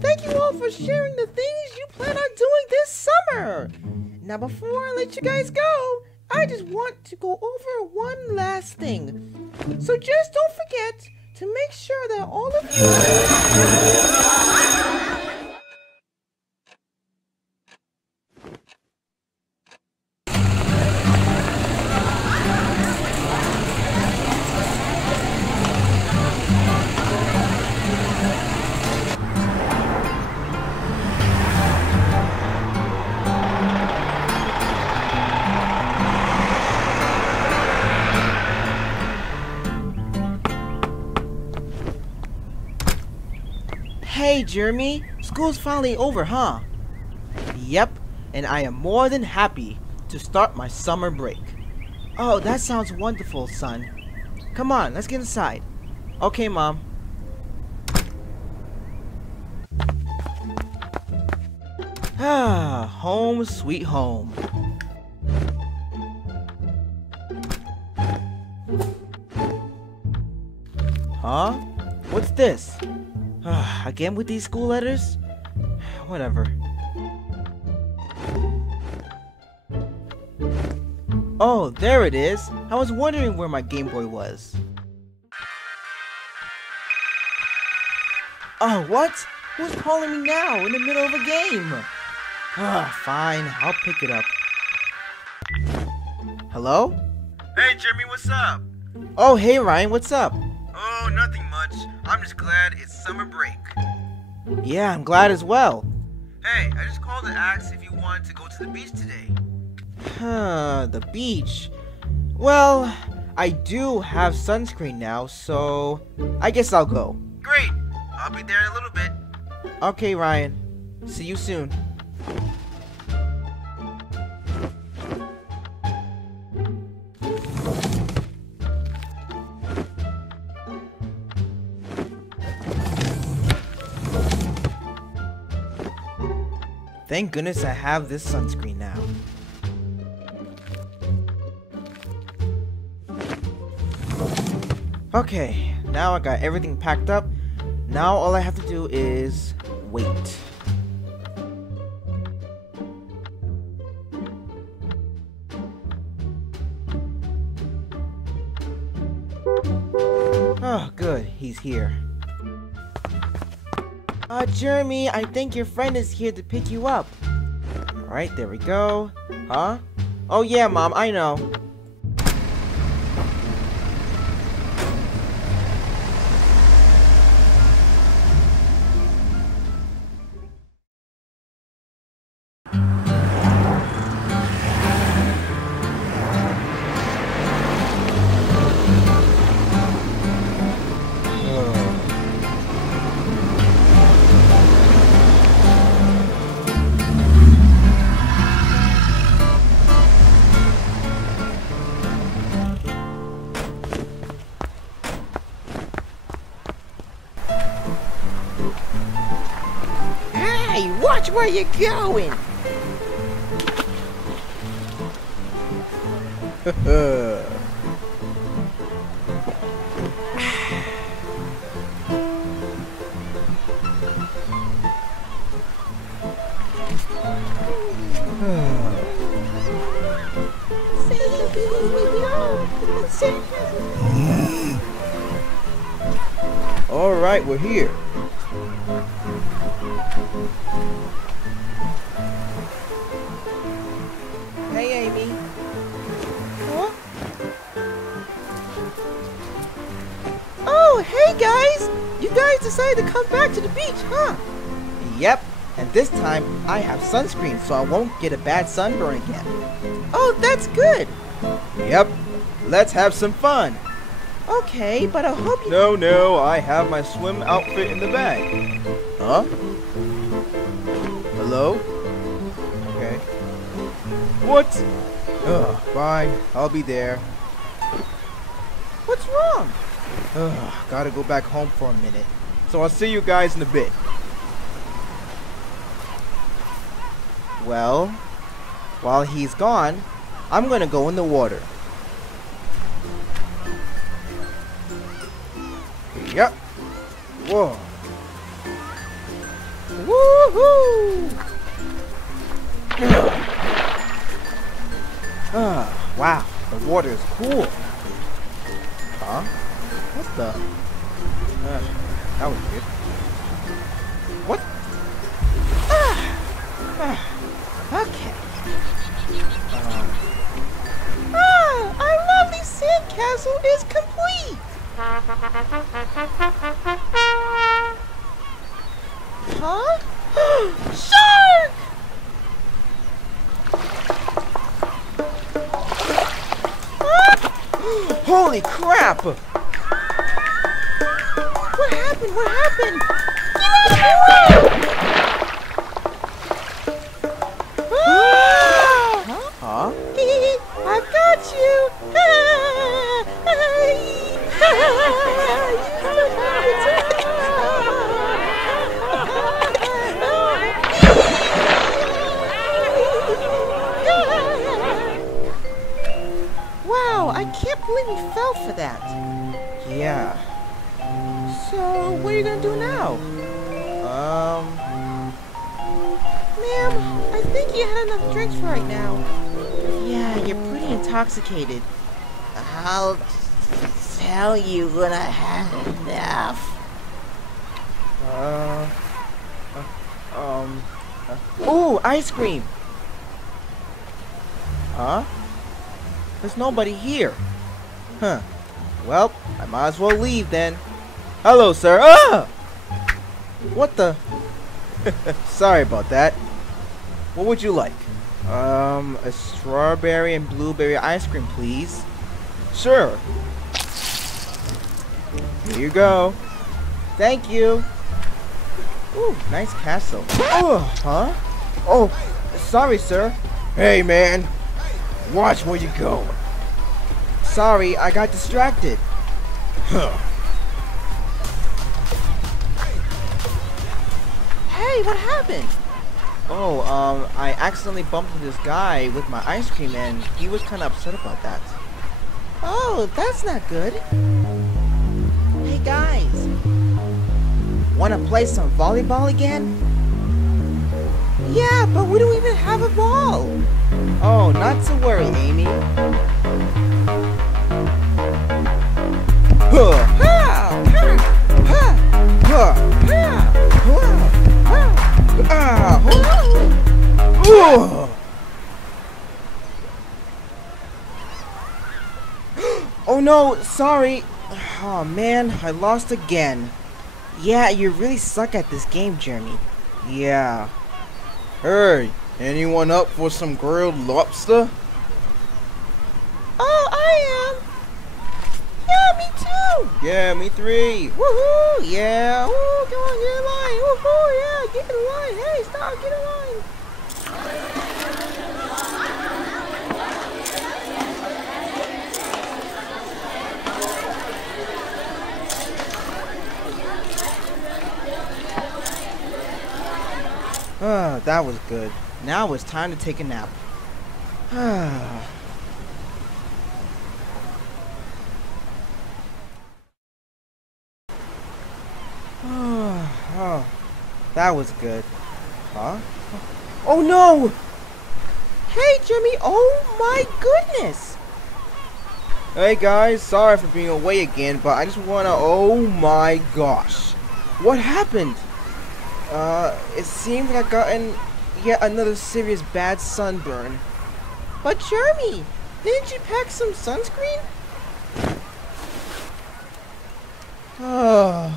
Thank you all for sharing the things you plan on doing this summer. Now before I let you guys go, I just want to go over one last thing. So just don't forget to make sure that all of you... Hey Jeremy, school's finally over, huh? Yep, and I am more than happy to start my summer break. Oh, that sounds wonderful, son. Come on, let's get inside. Okay, Mom. Ah, home sweet home. Huh? What's this? Again with these school letters? Whatever. Oh, there it is. I was wondering where my Game Boy was. Oh, what? Who's calling me now in the middle of a game? Fine. I'll pick it up. Hello? Hey, Jeremy, what's up? Oh, hey, Ryan. What's up? Oh, nothing much. I'm just glad it's summer break. Yeah, I'm glad as well. Hey, I just called to ask if you wanted to go to the beach today. The beach. Well, I do have sunscreen now, so I guess I'll go. Great. I'll be there in a little bit. Okay, Ryan. See you soon. Thank goodness I have this sunscreen now. Okay, now I got everything packed up. Now all I have to do is wait. Oh, good, he's here. Jeremy, I think your friend is here to pick you up. Alright, there we go. Huh? Oh yeah, Mom, I know. Watch where you're going! Alright, we're here. Hey, Amy. Huh? Oh, hey guys! You guys decided to come back to the beach, huh? Yep, and this time I have sunscreen so I won't get a bad sunburn again. Oh, that's good! Yep, let's have some fun. Okay, but I hope you... No, I have my swim outfit in the bag. Huh? Hello? Okay. What? Ugh, fine, I'll be there. What's wrong? Ugh, gotta go back home for a minute. So I'll see you guys in a bit. Well, while he's gone, I'm gonna go in the water. Yep. Whoa. Woohoo! Wow, the water is cool. Huh? What the? That was weird. What? Okay. Our lovely sandcastle is complete! Huh? Shark! Holy crap! What happened? What happened? Get out of the way! Huh? I've got you! Wow, I can't believe we fell for that. Yeah. So, what are you gonna do now? Ma'am, I think you had enough drinks for right now. Yeah, you're pretty intoxicated. I'll tell you when I had enough. Ooh, ice cream! Huh? There's nobody here. Huh. Well, I might as well leave then. Hello, sir. Ah! What the? Sorry about that. What would you like? A strawberry and blueberry ice cream, please. Sure. Here you go. Thank you. Ooh, nice castle. Oh, huh? Oh, sorry, sir. Hey, man. Watch where you go. Sorry, I got distracted. Huh. Hey, what happened? Oh, I accidentally bumped into this guy with my ice cream and he was kind of upset about that. Oh, that's not good. Hey guys, wanna play some volleyball again? Yeah, but we don't even have a ball. Oh, not to worry, Amy. Oh no, sorry. Oh man, I lost again. Yeah, you really suck at this game, Jeremy. Yeah. Hey, anyone up for some grilled lobster? Oh, I am. Yeah, me too. Yeah, me three. Woohoo! Yeah. Woo! Come on, get in line. Woohoo! Yeah, get in line. Hey, stop, get in line. That was good. Now it's time to take a nap. Oh, that was good. Huh? Oh no! Hey, Jeremy! Oh my goodness! Hey guys, sorry for being away again, but I just wanna... Oh my gosh! What happened? It seems like I've gotten yet another serious bad sunburn. But Jeremy, didn't you pack some sunscreen? Oh.